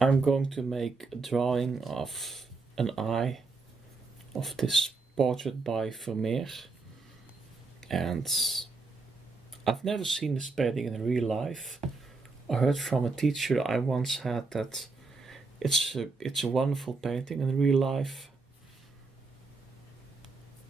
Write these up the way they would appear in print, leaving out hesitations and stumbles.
I'm going to make a drawing of an eye of this portrait by Vermeer, and I've never seen this painting in real life. I heard from a teacher I once had that it's a wonderful painting in real life,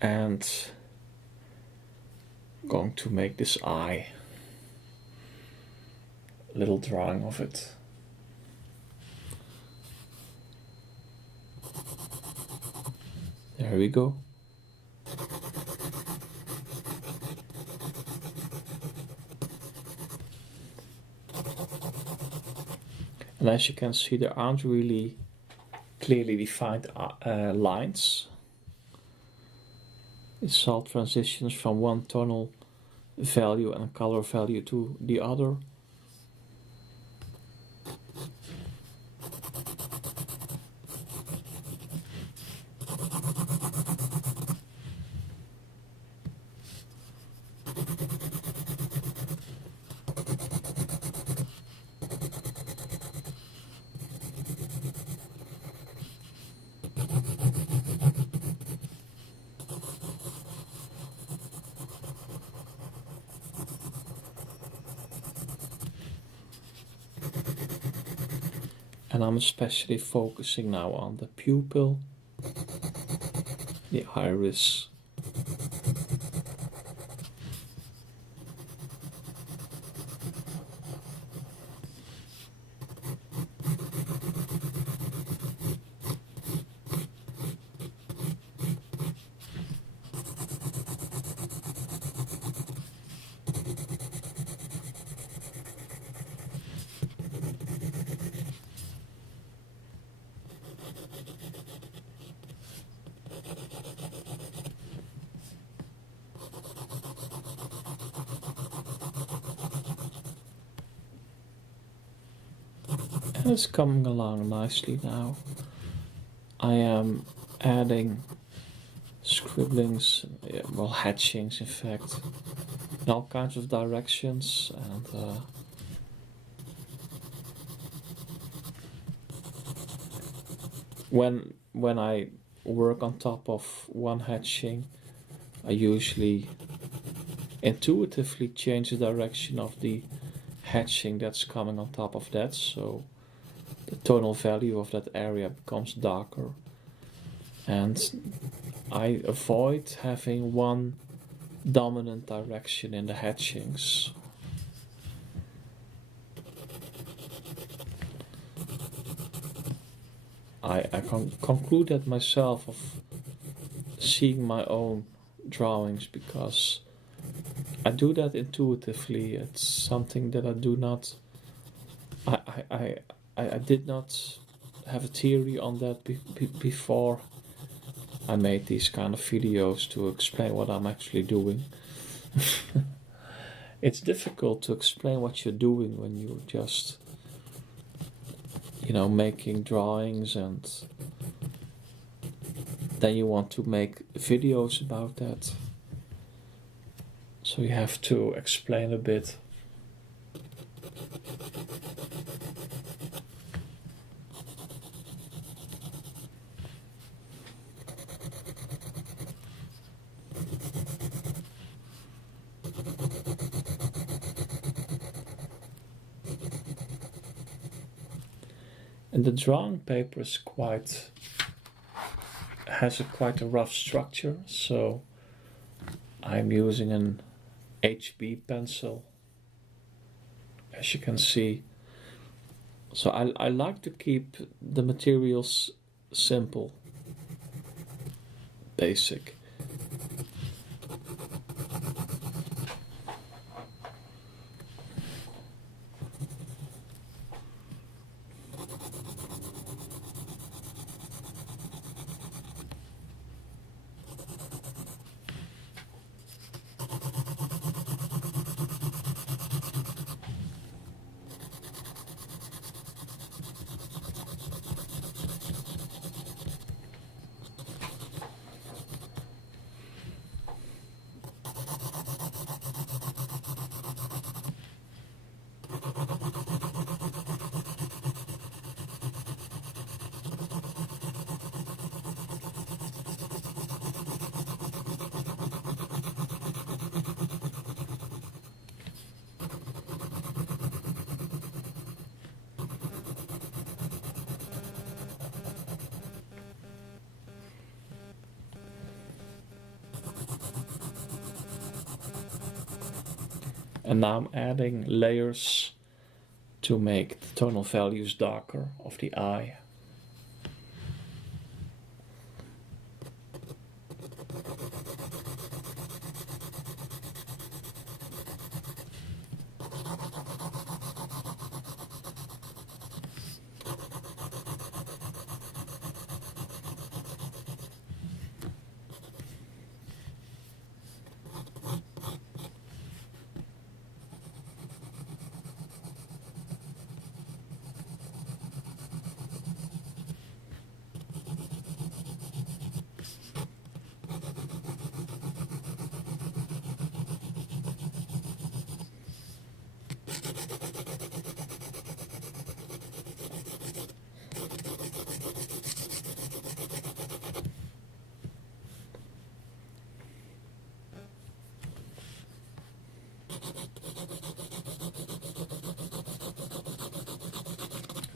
and I'm going to make this eye, a little drawing of it. There we go. And as you can see, there aren't really clearly defined lines. It's all transitions from one tonal value and color value to the other. And I'm especially focusing now on the pupil, the iris, and it's coming along nicely now. I am adding scribblings, well, hatchings in fact, in all kinds of directions, and when I work on top of one hatching, I usually intuitively change the direction of the hatching that's coming on top of that, so the tonal value of that area becomes darker, and I avoid having one dominant direction in the hatchings. I conclude that myself of seeing my own drawings because I do that intuitively. It's something that I do not. I did not have a theory on that before I made these kind of videos to explain what I'm actually doing. It's difficult to explain what you're doing when you're just, making drawings, and then you want to make videos about that. So you have to explain a bit. And the drawing paper is has quite a rough structure, so I'm using an HB pencil, as you can see. So I like to keep the materials simple, basic. And now I'm adding layers to make the tonal values darker of the eye.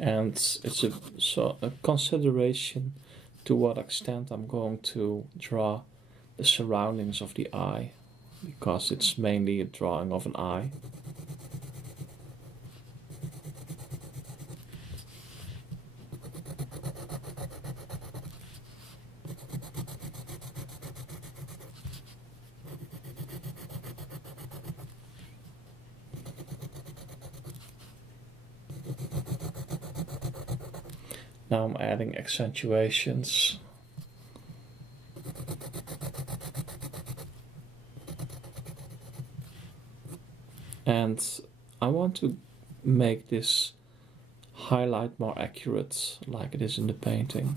And it's a consideration to what extent I'm going to draw the surroundings of the eye, because it's mainly a drawing of an eye. Now I'm adding accentuations. And I want to make this highlight more accurate, like it is in the painting.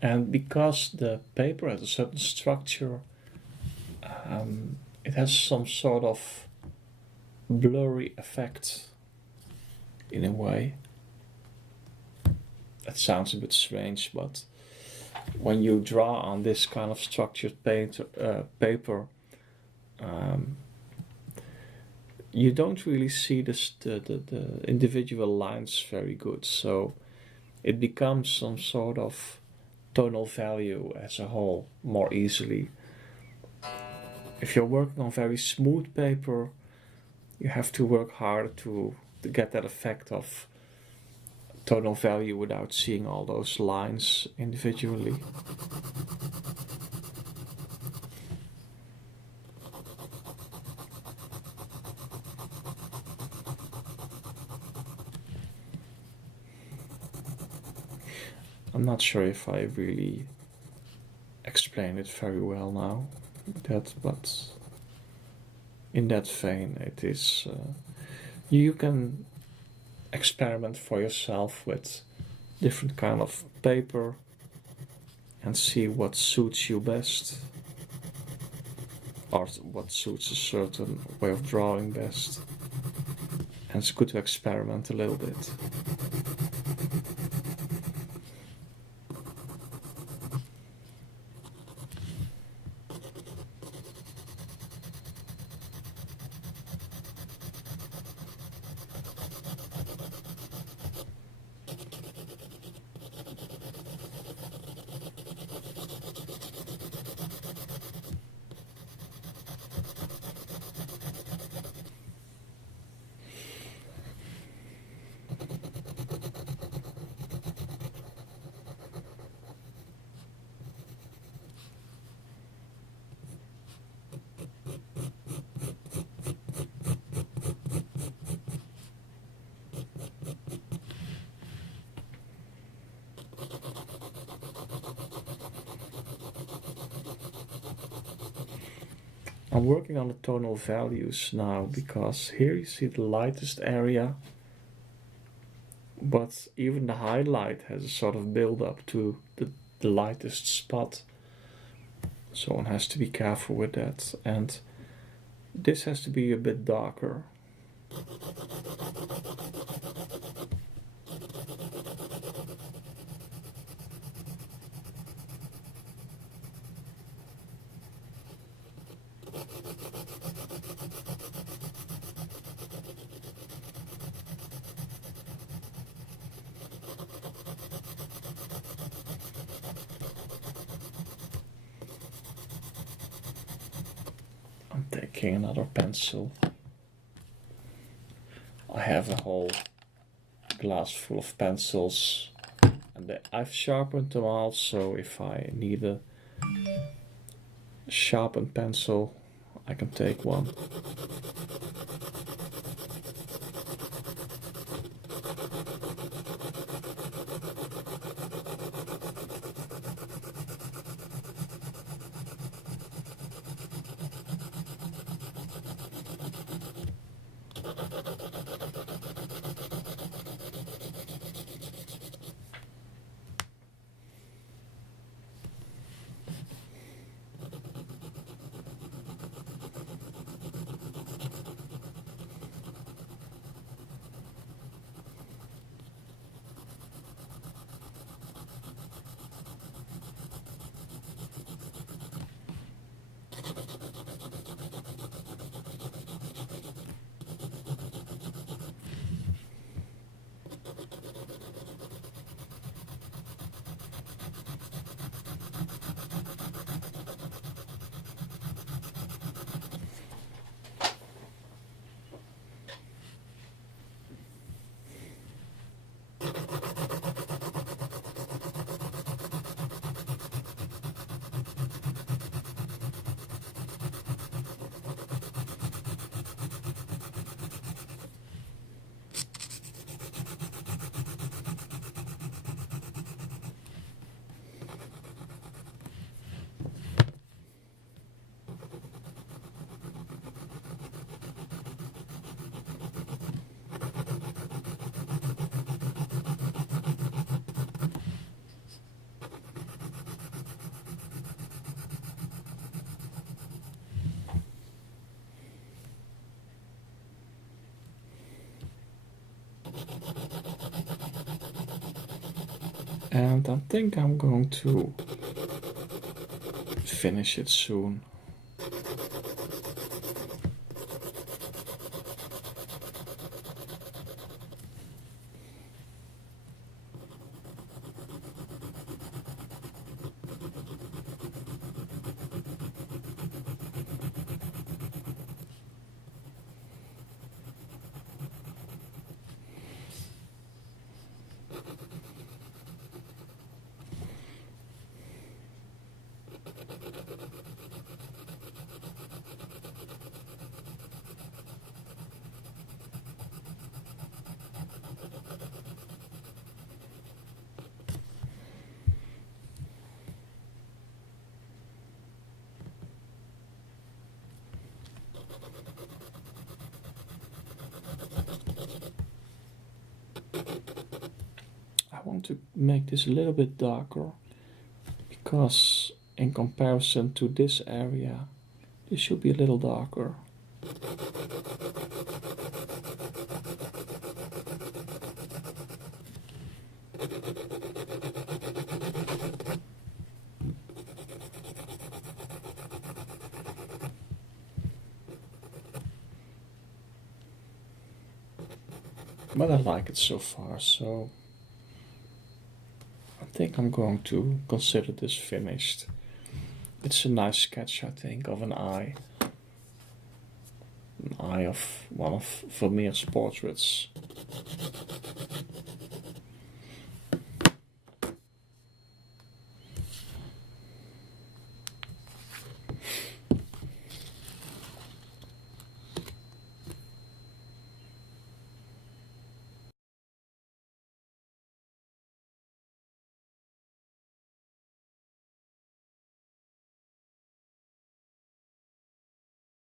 And because the paper has a certain structure, it has some sort of blurry effect in a way. That sounds a bit strange, but when you draw on this kind of structured paper, you don't really see the individual lines very good, so it becomes some sort of tonal value as a whole more easily. If you're working on very smooth paper, you have to work hard to get that effect of tonal value without seeing all those lines individually. I'm not sure if I really explained it very well now, but in that vein it is. You can experiment for yourself with different kind of paper and see what suits you best, or what suits a certain way of drawing best. And it's good to experiment a little bit. I'm working on the tonal values now, because here you see the lightest area, but even the highlight has a sort of build up to the lightest spot. So one has to be careful with that. And this has to be a bit darker. I'm taking another pencil. I have a whole glass full of pencils, and I've sharpened them all, so if I need a sharpened pencil, I can take one. And I think I'm going to finish it soon. I want to make this a little bit darker, because in comparison to this area, this should be a little darker. But I like it so far, so I think I'm going to consider this finished. It's a nice sketch, I think, of an eye. An eye of one of Vermeer's portraits.